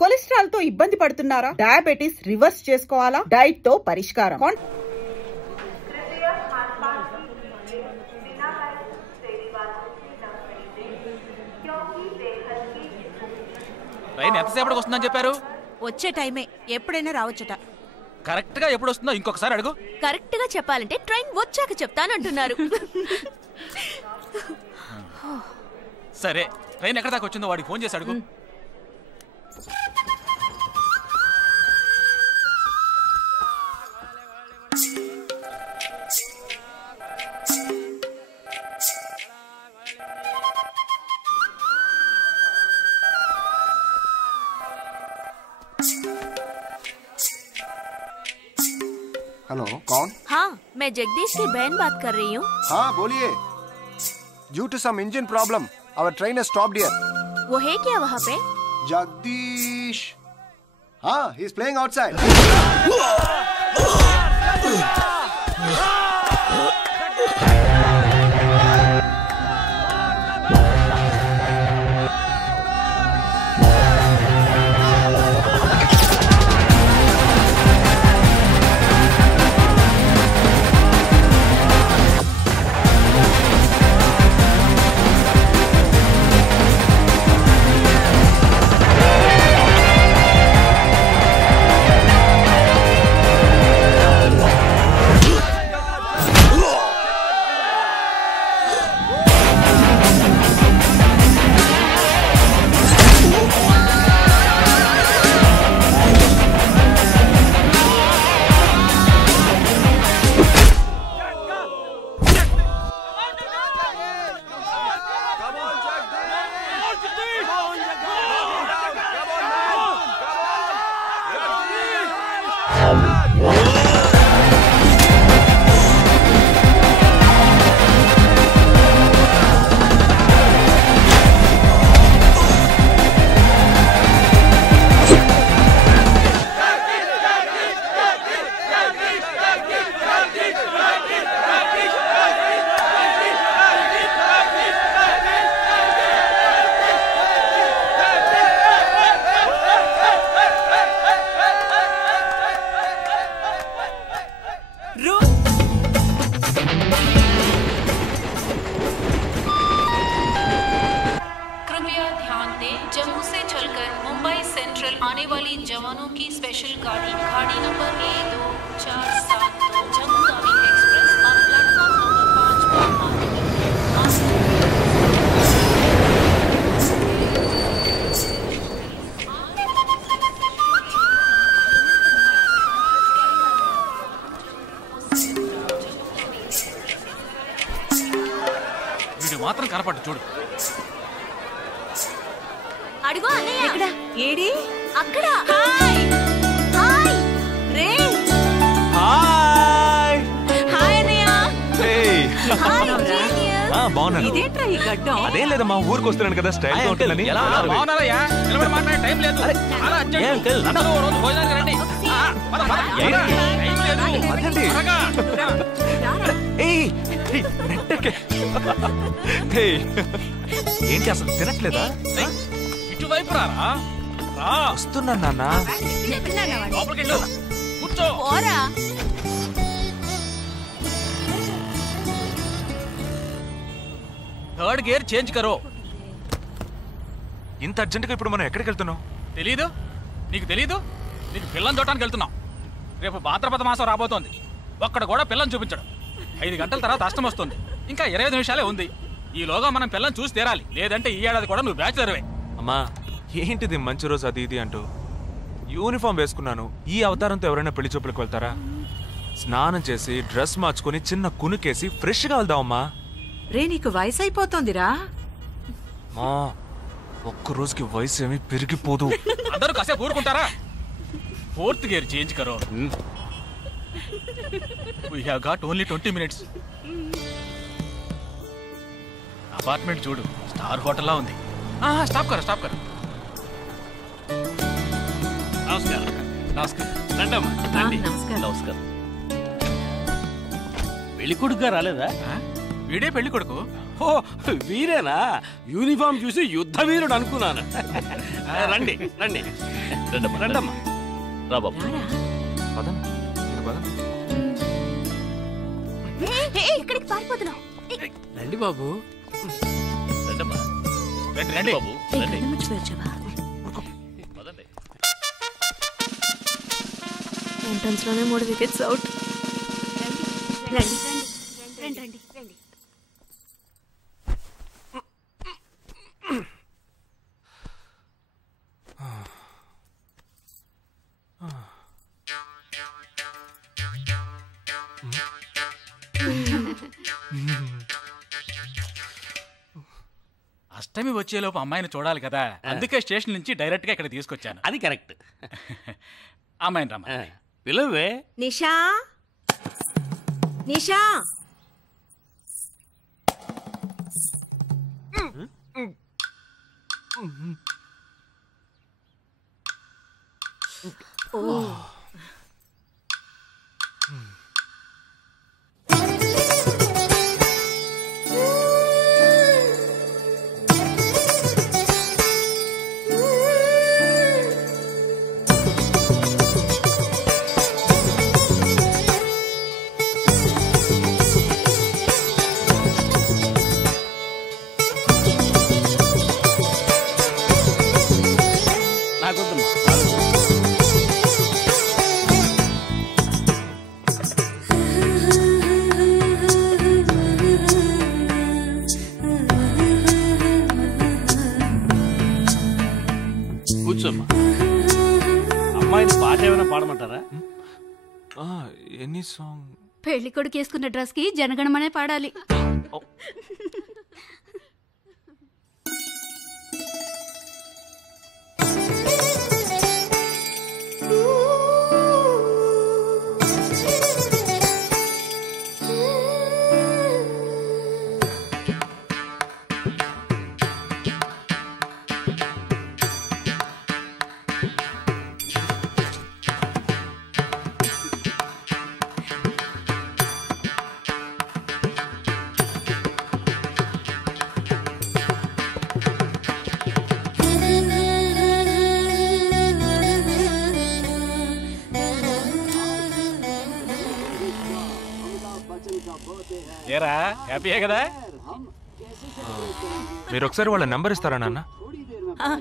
Cholesterol తో ఇబ్బంది పడుతున్నారా? డయాబెటిస్ రివర్స్ చేసుకోవాలా? డైట్ తో పరిష్కారం. ట్రైన్ ఎంతసేపటికి వస్తుందని చెప్పారు? వచ్చే టైమే, ఎప్పుడైనా రావచ్చట. కరెక్ట్ గా ఎప్పుడు వస్తుందో ఇంకొకసారి అడుగు. కరెక్ట్ గా చెప్పాలంటే ట్రైన్ వచ్చాక చెప్తానంటున్నారు. సరే, ట్రైన్ ఎక్కడ దాకా వచ్చిందో వాడికి ఫోన్ చేసి అడుగు. हेलो, कौन? हाँ, मैं जगदीश की बहन बात कर रही हूँ. हाँ बोलिए. Due to some engine problem, our train has stopped here. वो है क्या वहाँ पे? जगदीश. हाँ, he is playing outside. మాత్రం కనపడ్డు చూడు. అడుగు అన్నయ్య. ఎక్కడ? ఏడి? అక్కడ. హాయ్ హాయ్ రే. హాయ్ హాయ్ అన్నయ్య. Hey hi genius. బాగున్నాను. ఇదేంట్రా ఈ గడ్డం? అదేం లేదమ్మా, ఊరికి వస్తున్నాను కదా, స్టైల్ గా ఉంటుందని. ఎలా బాగున్నారయ్యా? నిలబడి మాట్లాడే టైం లేదు. చాలా అర్జెంట్. అందరూ ఓ రోజు భోజనానికి రండి. పద పద. టైం లేదు. అదండి. త్వరగా. ఏయ్ నెట్టకే. ఏంటి అసలు తినట్లేదా? ఇటువైపు రారా. రా. వస్తున్నా నాన్న. లోపలికి వెళ్ళు. కూర్చో. ఓరా. థర్డ్ గేర్ చేంజ్ కరో. ఇంత అర్జెంటుగా ఇప్పుడు మనం ఎక్కడికి వెళ్తున్నాం? తెలీదు? నీకు తెలీదు? నీకు పిల్లని చూడటానికి వెళ్తున్నాం. రేపు భాద్రపద మాసం రాబోతోంది. ఒక్కడ కూడా పిల్లని చూపించడం. 5 గంటల తర్వాత అష్టం వస్తుంది. ఇంకా 25 నిమిషాలే ఉంది. ఈలోగా మనం పిల్లని చూసి తీరాలి. లేదంటే ఈ ఏడాది కూడా నువ్వు బ్యాచులర్వే. అమ్మా ఏంటిది మంచి రోజు అది ఇది అంటూ? యూనిఫామ్ వేసుకున్నాను. ఈ అవతారంతో ఎవరైనా పెళ్లి చూపులకు వెళ్తారా? స్నానం చేసి డ్రెస్ మార్చుకొని చిన్న కునుకేసి ఫ్రెష్ గా వెళ్దామమ్మా. రే నీకు వయసు అయిపోతోందిరా. మా ఒక్క రోజుకి వయసు ఏమి పెరిగిపోదు. అందరూ కాసేపు ఊరుకుంటారా? ఫోర్త్ గేర్ చేంజ్ కరో. We have got only 20 minutes. Apartment చూడు, స్టార్ హోటల్ లా ఉంది. స్టాప్ కరో, స్టాప్ కరో. నమస్కారం. నమస్కారం. రండమ్మా, రండి. నమస్కారం. పెళ్లి కొడుకుగా రాలేదా? వీడే పెళ్లి కొడుకు. ఓ వీరేనా? యూనిఫామ్ చూసి యుద్ధ వీరుడు అనుకున్నాను. రండి రండి. రండమ్మా రా బాబు. పదండి, మీరు పదండి. ఇక్కడికి పారిపోతున్నావు. రండి బాబు. రండమ్మా. రండి రండి బాబు రండి. పదండి. ఎంట్రన్స్ లోనే 3 వికెట్స్ అవుట్. రండి రండి రండి రండి. అష్టమి వచ్చేలోపు అమ్మాయిని చూడాలి కదా, అందుకే స్టేషన్ నుంచి డైరెక్ట్ గా ఇక్కడ తీసుకొచ్చాను. అది కరెక్ట్. అమ్మాయిని రమ్మ. పిలవే. నిషా నిషా నాకొద్దమ్మా. కూర్చోమ్మా. అమ్మాయిని పాట ఏమైనా పాడమంటారా? Any song? పెళ్లి కొడుకు వేసుకున్న డ్రెస్ కి జనగణమనే పాడాలి. ఏరా హ్యాపీయే కదా? మీరు ఒకసారి వాళ్ళ నెంబర్ ఇస్తారా నాన్న?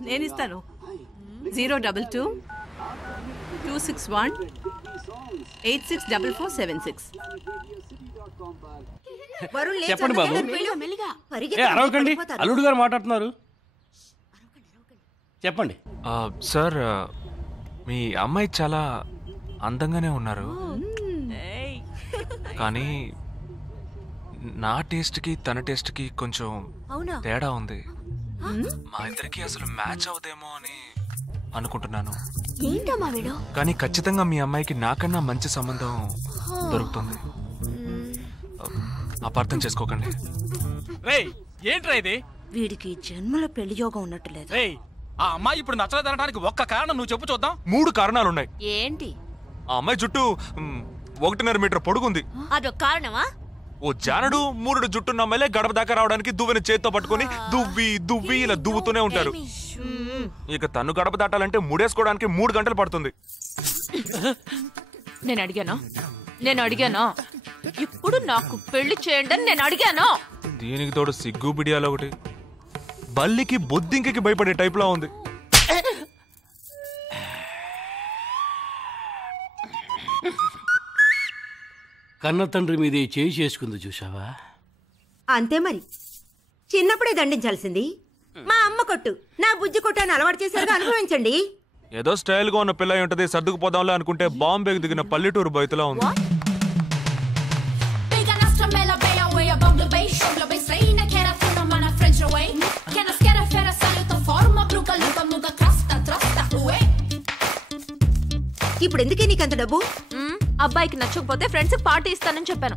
నేను ఇస్తాను. 022 261 864476. చెప్పండి బాబు. మెల్లిగా అరవకండి, అల్లుడు గారు మాట్లాడుతున్నారు. చెప్పండి. సార్, మీ అమ్మాయి చాలా అందంగానే ఉన్నారు, కానీ నా టేస్ట్కి తన టేస్ట్కి కొంచెం తేడా ఉంది. మా ఇద్దరికి అసలు మ్యాచ్ అవుదేమో అని అనుకుంటున్నాను. ఏంటమ్మా వీడు? కానీ ఖచ్చితంగా మీ అమ్మాయికి నాకన్నా మంచి సంబంధం దొరుకుతుంది. అపార్థం చేసుకోకండి. రేయ్ ఏంట్రా ఇది? వీడికి జన్మలో పెళ్లి యోగం ఉన్నట్టు లేదు. రేయ్ ఆ అమ్మాయి ఇప్పుడు నచ్చలేదనడానికి ఒక్క కారణం నువ్వు చెప్పు చూద్దాం. 3 కారణాలున్నాయి. ఏంటి? ఆ అమ్మాయి జుట్టు 1.5 మీటర్ పొడుగుంది. అదొక కారణమా? ఓ జానడు 3 జుట్టున్న అమ్మాయిలే గడప దాకా రావడానికి దువ్వెని చేత్తో పట్టుకుని దువ్వి దువ్వి ఇలా దువ్వుతూనే ఉంటారు. ఇక తను గడప దాటాలంటే ముడేసుకోవడానికి 3 గంటలు పడుతుంది. నేను అడిగానా? ఇప్పుడు నాకు పెళ్లి చేయండి అని నేను అడిగాను. దీనికి తోడు సిగ్గు బిడియాలో ఒకటి. బల్లికి బొద్దింకకి భయపడే టైప్ లో ఉంది. కన్న తండ్రి మీదే చేయి చేసుకుంది చూసావా? అంతే మరి, చిన్నప్పుడే దండించాల్సింది. మా అమ్మ కొట్టు, నా బుజ్జి కొట్టు అని అలవాటు చేశారుగా, అనుభవించండి. ఏదో స్టైల్ గా ఉన్న పిల్ల ఉంటది, సర్దుకుపోదాంలే అనుకుంటే బాంబేకి దిగిన పల్లెటూరు బయటలో ఉంది. ఇప్పుడు ఎందుకే నీకు అంత డబ్బు? అబ్బాయికి నచ్చకపోతే ఫ్రెండ్స్ కి పార్టీ ఇస్తానని చెప్పాను.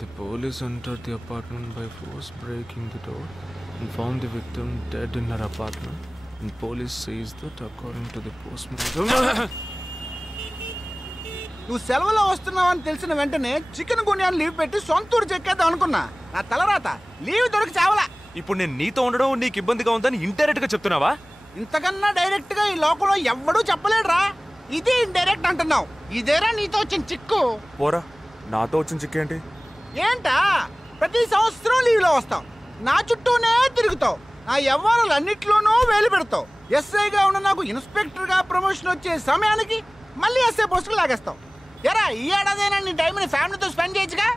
The police entered the apartment by force, breaking the door and found the victim dead in her apartment. And police says that according to the postmortem. నువ్వు సెలవులో వస్తున్నావని తెలిసిన వెంటనే చికెన్ గున్యాన్ని లీవ్ పెట్టి సొంతూరు చెక్కేద్దాం అనుకున్నా. నా తలరాత లీవ్ దొరికి చావలా. ఇప్పుడు నేను నీతో ఉండడం నీకు ఇబ్బందిగా ఉందని ఇండైరెక్ట్ గా చెప్తున్నావా? ఇంతకన్నా డైరెక్ట్ గా ఈ లోకంలో ఎవ్వడూ చెప్పలేడురా. ఇది ఇండైరెక్ట్ అంటున్నావు. ఇదేరా నీతో వచ్చిన చిక్కు. పోరా, నాతో వచ్చిన చిక్కు ఏంటి? ఏంటా ప్రతి సంవత్సరం లీవ్ లో వస్తావు, నా చుట్టూనే తిరుగుతావు, నా వ్యవహారాలన్నిట్లోనూ వేలు పెడతావు. ఎస్ఐగా ఉన్న నాకు ఇన్స్పెక్టర్ గా ప్రమోషన్ వచ్చే సమయానికి మళ్ళీ ఎస్ఐ పోస్టుకు లాగేస్తావు. ఎరా ఈ ఏడాదైనా నీ టైంని ఫ్యామిలీతో స్పెండ్ చేయొచ్చుగా.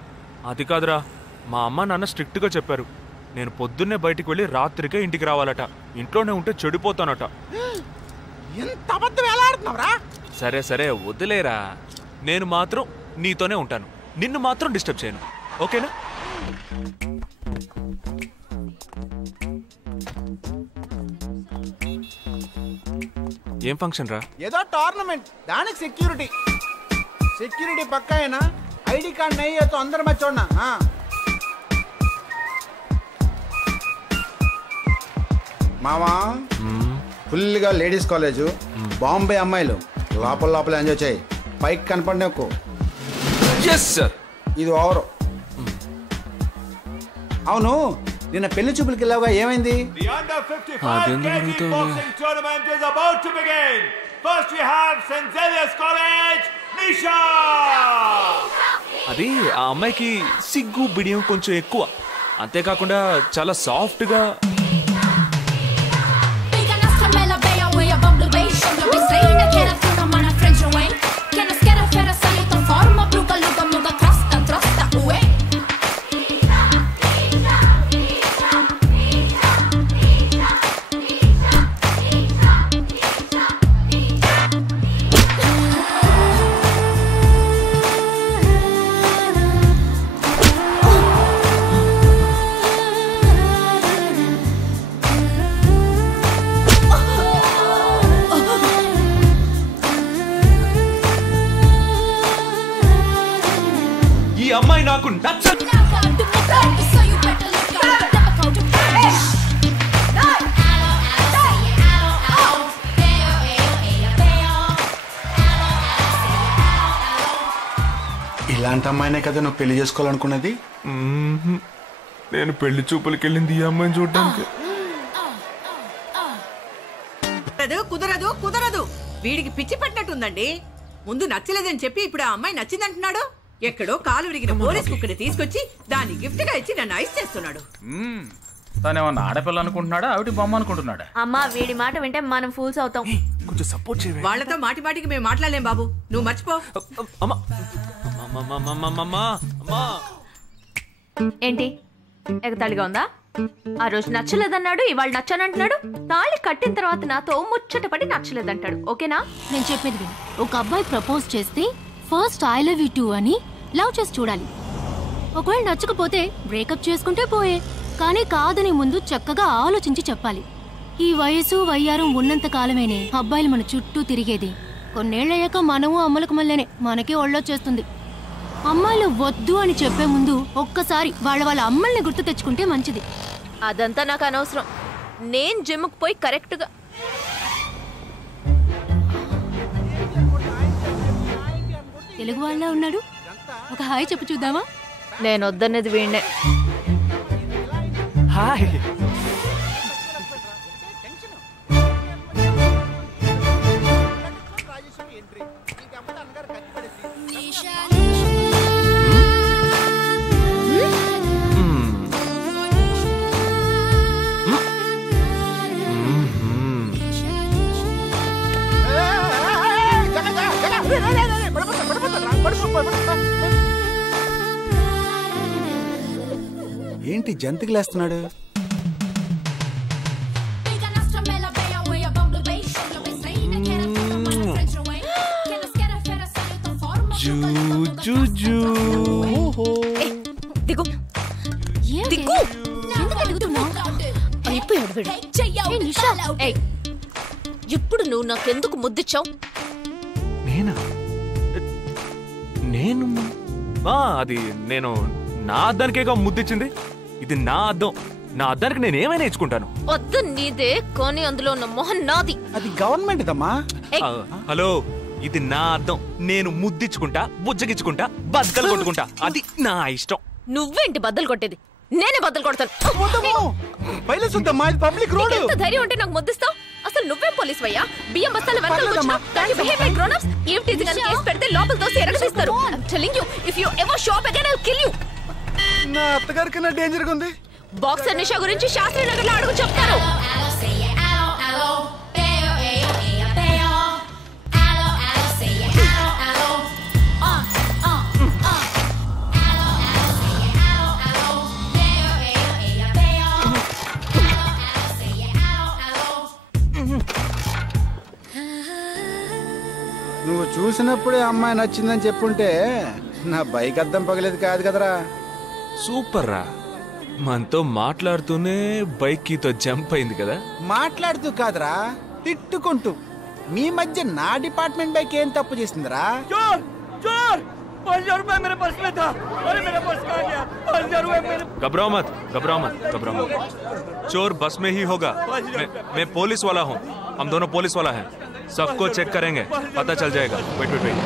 అది కాదురా, మా అమ్మ నాన్న స్ట్రిక్ట్ గా చెప్పారు. నేను పొద్దున్నే బయటికి వెళ్ళి రాత్రికే ఇంటికి రావాలట. ఇంట్లోనే ఉంటే చెడిపోతానట. ఎంత అబద్ధం ఎలా ఆడుతున్నావురా? సరే సరే వదిలేరా, నేను మాత్రం నీతోనే ఉంటాను. నిన్ను మాత్రం డిస్టర్బ్ చేయను, ఓకేనా? ఏం ఫంక్షన్ రా? ఏదో టోర్నమెంట్, దానికి సెక్యూరిటీ పక్కా అయినా ఐడి కార్డ్ నయ్యేతో అందరు మర్చోన్నా. మామా ఫుల్గా లేడీస్ కాలేజు, బాంబే అమ్మాయిలు లోపల ఎంజాయ్ చేయి, పైకి కనపడినకు. ఇది ఓవరు. అవును, నిన్న పెళ్లి చూపులకి వెళ్ళావుగా, ఏమైంది? అది ఆ అమ్మాయికి సిగ్గు బిడియం కొంచెం ఎక్కువ. అంతేకాకుండా చాలా సాఫ్ట్ గా. ఈ అమ్మాయి నాకు నచ్చదు. ఇలాంటి అమ్మాయినే కదా నువ్వు పెళ్లి చేసుకోవాలనుకున్నది? నేను పెళ్లి చూపులకి వెళ్ళింది ఈ అమ్మాయిని చూడడానికి. కుదరదు కుదరదు, వీడికి పిచ్చి పట్టినట్టుందండి. ముందు నచ్చలేదని చెప్పి ఇప్పుడు ఆ అమ్మాయి నచ్చిందంటున్నాడు. ఎక్కడో కాలు విరిగిన పోలీస్ కుక్కని తీసుకొచ్చి దాన్ని గిఫ్ట్ గా ఇచ్చి నన్ను ఐస్ చేస్తున్నాడు. తనేమన్నా ఆడపిల్ల అనుకుంటున్నాడా, ఆవిడ బొమ్మ అనుకుంటున్నాడా? అమ్మా వీడి మాట వింటే మనం ఫూల్స్ అవుతాం. కొంచెం సపోర్ట్ చేయ. వాళ్ళతో మాటి మాటికి మేము మాట్లాడలేం బాబు, నువ్వు మర్చిపో. ఏంటి ఎగతాళిగా ఉందా? ఆ రోజు నచ్చలేదన్నాడు, ఇవాళ నచ్చానంటున్నాడు. తాళి కట్టిన తర్వాత నాతో ముచ్చట పడి నచ్చలేదంటాడు. ఓకేనా? నేను చెప్పేది విను. ఒక అబ్బాయి ప్రపోజ్ చేస్తే first I love you two అని లవ్ చేసి చూడాలి. ఒకవేళ నచ్చకపోతే బ్రేకప్ చేసుకుంటే పోయే, కానీ కాదని ముందు చక్కగా ఆలోచించి చెప్పాలి. ఈ వయసు వయ్యారం ఉన్నంత కాలమేనే అబ్బాయిలు మన చుట్టూ తిరిగేది. కొన్నేళ్లయ్యాక మనము అమ్మలకు మళ్ళీనే మనకే ఒళ్ళొచ్చేస్తుంది. అమ్మాయిలు వద్దు అని చెప్పే ముందు ఒక్కసారి వాళ్ళ అమ్మల్ని గుర్తు తెచ్చుకుంటే మంచిది. అదంతా నాకు అనవసరం. నేను జిమ్కి పోయి కరెక్ట్గా తెలుగు వాళ్ళ ఉన్నాడు, ఒక హాయ్ చెప్పు చూద్దామా? నేను వద్దనేది వీణ్ణే. హాయ్. ఏంటి జంతికలేస్తున్నాడు? ఇప్పుడు నువ్వు నాకెందుకు ముద్దిచ్చావు? నేను అది నేను నా అద్దానికేగా ముద్దిచ్చింది. ఇది నా అద్దం. నా అద్దానికి నేను ఏమైనా ఇచ్చుకుంటాను. వద్దు నీదే, కానీ అందులో ఉన్న మొహం నాది. అది గవర్నమెంట్ దమ్మా. హలో, ఇది నా అద్దం. నేను ముద్దిచ్చుకుంటా, బుజ్జగిచ్చుకుంటా, బద్దలు కొట్టుకుంటా. అది నా ఇష్టం. నువ్వేంటి బద్దలు కొట్టేది? నేనే బద్దలు కొడతాను. Public road. ఎంత ధైర్యం ఉంటే నాకు ముద్దిస్తావు? అసలు నువ్వేం పోలీస్ వయ్యా? బియ్యం బస్తాల వెనకాల కూర్చున్నావు. దానికి బిహేవ్ లైక్ గ్రోన్ అప్స్. ఏం టీజింగ్ అని కేసు పెడితే లోపల తోసి ఎరగదీస్తారు. I'm telling you, if you ever show up again, I'll kill you. నా అత్తగారికి నా డేంజర్ గా ఉంది. బాక్సర్ నిషా గురించి శాస్త్రి నగర్ లో అడుగు చెప్తారు. నువ్వు చూసినప్పుడే అమ్మాయి నచ్చిందని చెప్పుంటే నా బైక్ అద్దం పగలేదు కాదు కదరా. సూపర్ రా, మనతో మాట్లాడుతూనే బైక్ కీతో జంప్ అయింది కదా. మాట్లాడుతూ కాదురా, తిట్టుకుంటూ. మీ మధ్య నా డిపార్ట్మెంట్ బైక్ ఏం తప్పు చేసిందిరా? घबराओ मत, घबराओ मत, घबराओ मत. चोर बस में ही होगा. मैं पुलिस वाला हूँ. हम दोनों पुलिस वाला हैं. सबको चेक करेंगे, पता चल जाएगा. Wait wait wait.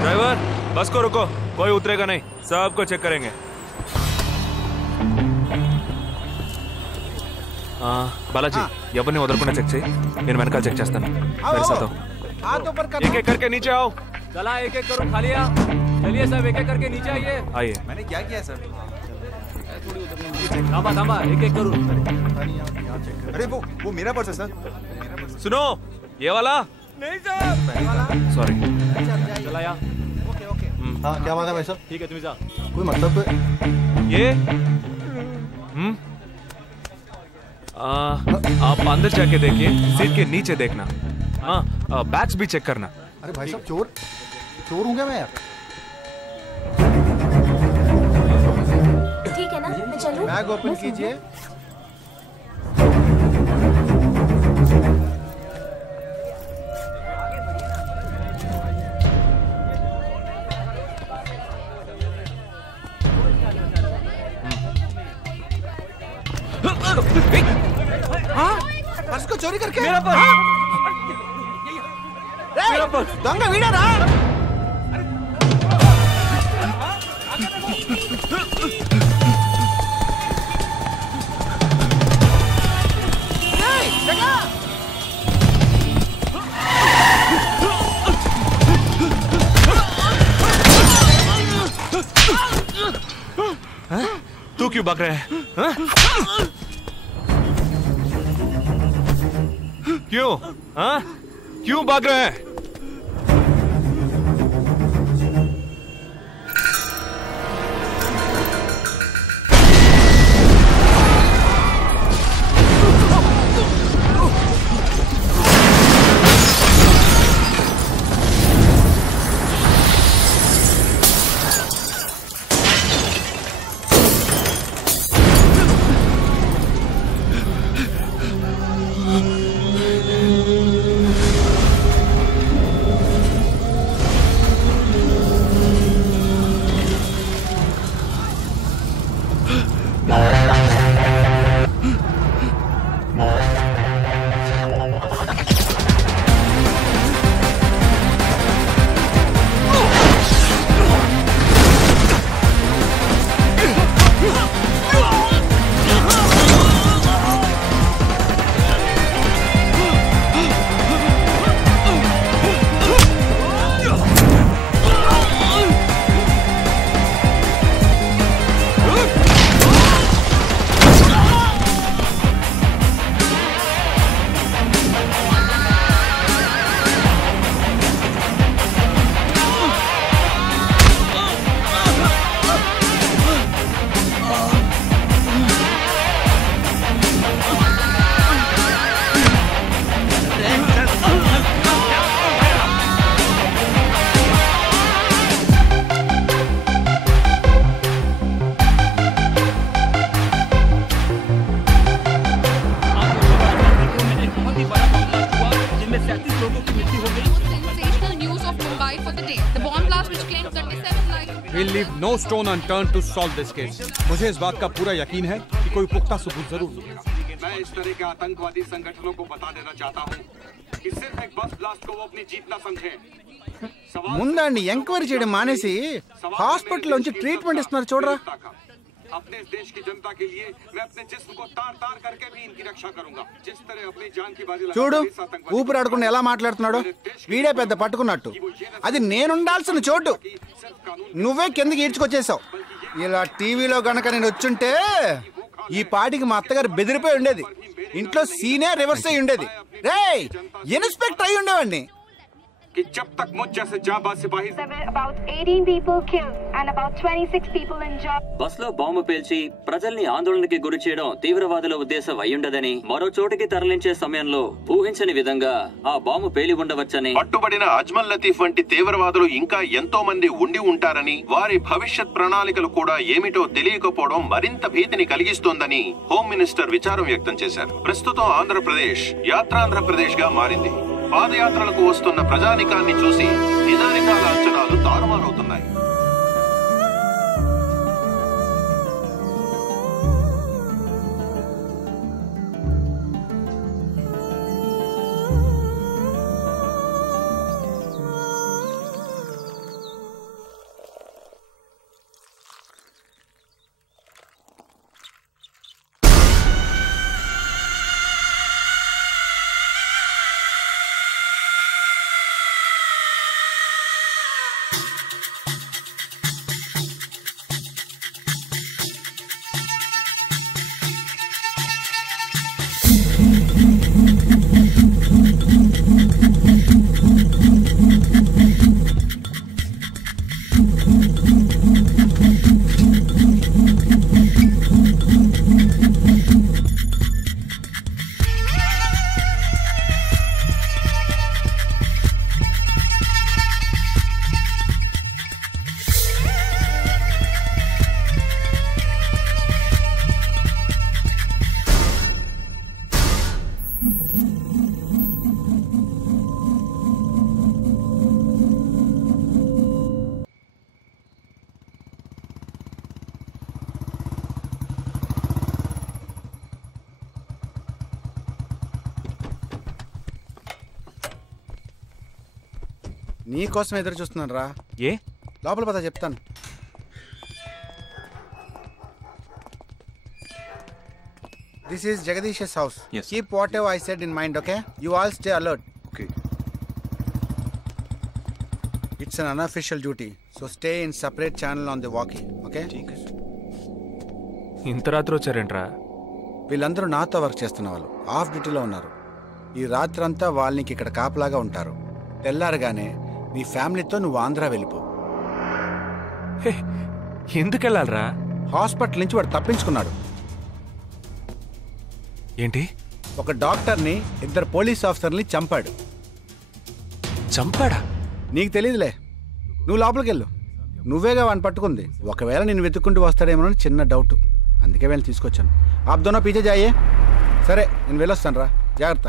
ड्राइवर, बस को रुको. कोई उतरेगा नहीं. सबको चेक करेंगे. बालाजी, ఎవరిని వదలకుండా చెక్ చేయి. నేను వెనకాల చెక్ చేస్తాను. मेरे साथ आओ. एक एक करके नीचे आओ. चला एक एक करो. खालिया चलिए सब एक एक करके नीचे आइए. आइए. मैंने क्या किया सर? थांबा थांबा एक एक करो. अरे वो मेरा पर्स है सर. सुनो, ये वाला नहीं सर. सॉरी. चला यार. Okay okay. हाँ क्या बात है भाई साहब? ठीक है तुम जा. कोई मतलब ये आप अंदर जाके देखिए. सीट के नीचे देखना. हाँ, बैग्स भी चेक करना. अरे भाई साहब चोर हूँ क्या मैं यार? ठीक है ना, मैं चलूं? बैग ओपन कीजिए. हाँ? पर्स को चोरी करके? मेरा पर्स. मेरा पर्स. दंगा वीड़ा रहा. तू क्यों भाग रहा है? क्यों? हाँ? क्यों भाग रहा है? We'll leave no stone unturned to solve this case. मुझे इस बात का पूरा यकीन है कि कोई पुख्ता सबूत जरूर मिलेगा. मैं इस तरह के आतंकवादी संगठनों को बता देना चाहता हूँ कि सिर्फ एक बस ब्लास्ट को वो अपनी जीत ना समझें. ముందండి ఎంక్వైరీ చేయడం మానేసి హాస్పిటల్ నుంచి ట్రీట్మెంట్ ఇస్తున్నారు చూడరా. अपने इस देश की जनता के लिए मैं अपने जिस्म को तार तार करके भी इनकी रक्षा करूंगा जिस तरह अपनी जान की बाजी చూడు ఊపిరాడకుండా ఎలా మాట్లాడుతున్నాడు. వీడే పెద్ద పట్టుకున్నట్టు. అది నేనుండాల్సిన చోటు నువ్వే కిందకి ఈడ్చుకొచ్చేసావు. ఇలా టీవీలో గనక నేను వచ్చుంటే ఈ పాటికి మా అత్తగారు బెదిరిపోయి ఉండేది. ఇంట్లో సీనే రివర్స్ అయి ఉండేది. రేయ్ ఇన్స్పెక్టర్ అయి ఉండేవాడిని. कि जब तक मुझ जैसे जाबाज सिपाही about 18 people killed and about 26 people injured. బస్లో బాంబు పేల్చి ప్రజల్ని ఆందోళనకి గురి చేయడం తీవ్రవాదుల ఉద్దేశం అయ్యుండదని మరో చోటికి తరలించే సమయంలో ఊహించని విధంగా ఆ బాంబు పేలి ఉండవచ్చని పట్టుబడిన అజ్మల్ లతీఫ్ వంటి తీవ్రవాదులు ఇంకా ఎంతో మంది ఉండి ఉంటారని వారి భవిష్యత్ ప్రణాళికలు కూడా ఏమిటో తెలియకపోవడం మరింత భీతిని కలిగిస్తోందని హోమ్ మినిస్టర్ విచారం వ్యక్తం చేశారు. ప్రస్తుతం ఆంధ్రప్రదేశ్ యాత్రాంధ్రప్రదేశ్ గా మారింది. పాదయాత్రలకు వస్తున్న ప్రజానికాన్ని చూసి నిజానికాల అంచనాలు తారుమారవుతున్నాయి. నీ కోసం ఎదురు చూస్తున్నాను రా. ఏ లోపల పద చెప్తాను. This is Jagadish's house. Yes. Keep whatever I said in mind, okay? You all stay alert. Okay. It's an unofficial duty, so stay in separate channel on the walkie, okay? ఇంత రాత్రి వచ్చారేంట్రా? వీళ్ళందరూ నాతో వర్క్ చేస్తున్న వాళ్ళు. Of డ్యూటీలో ఉన్నారు. ఈ రాత్రంతా వాళ్ళకి ఇక్కడ కాపలాగా ఉంటారు. తెల్లారగానే నీ ఫ్యామిలీతో నువ్వు ఆంధ్ర వెళ్ళిపో. ఎందుకు వెళ్ళాలరా? హాస్పిటల్ నుంచి వాడు తప్పించుకున్నాడు. ఏంటి? ఒక డాక్టర్ని 2 పోలీస్ ఆఫీసర్ని చంపాడు. చంపాడా? నీకు తెలియదులే. నువ్వు లోపలికి వెళ్ళు. నువ్వేగా వాడిని పట్టుకుంది. ఒకవేళ నేను వెతుక్కుంటూ వస్తాడేమోనని చిన్న డౌట్. అందుకే వెళ్ళి తీసుకొచ్చాను. ఆప్ దోనో పీछे जाइए. సరే నేను వెళ్ళొస్తాను రా. జాగ్రత్త.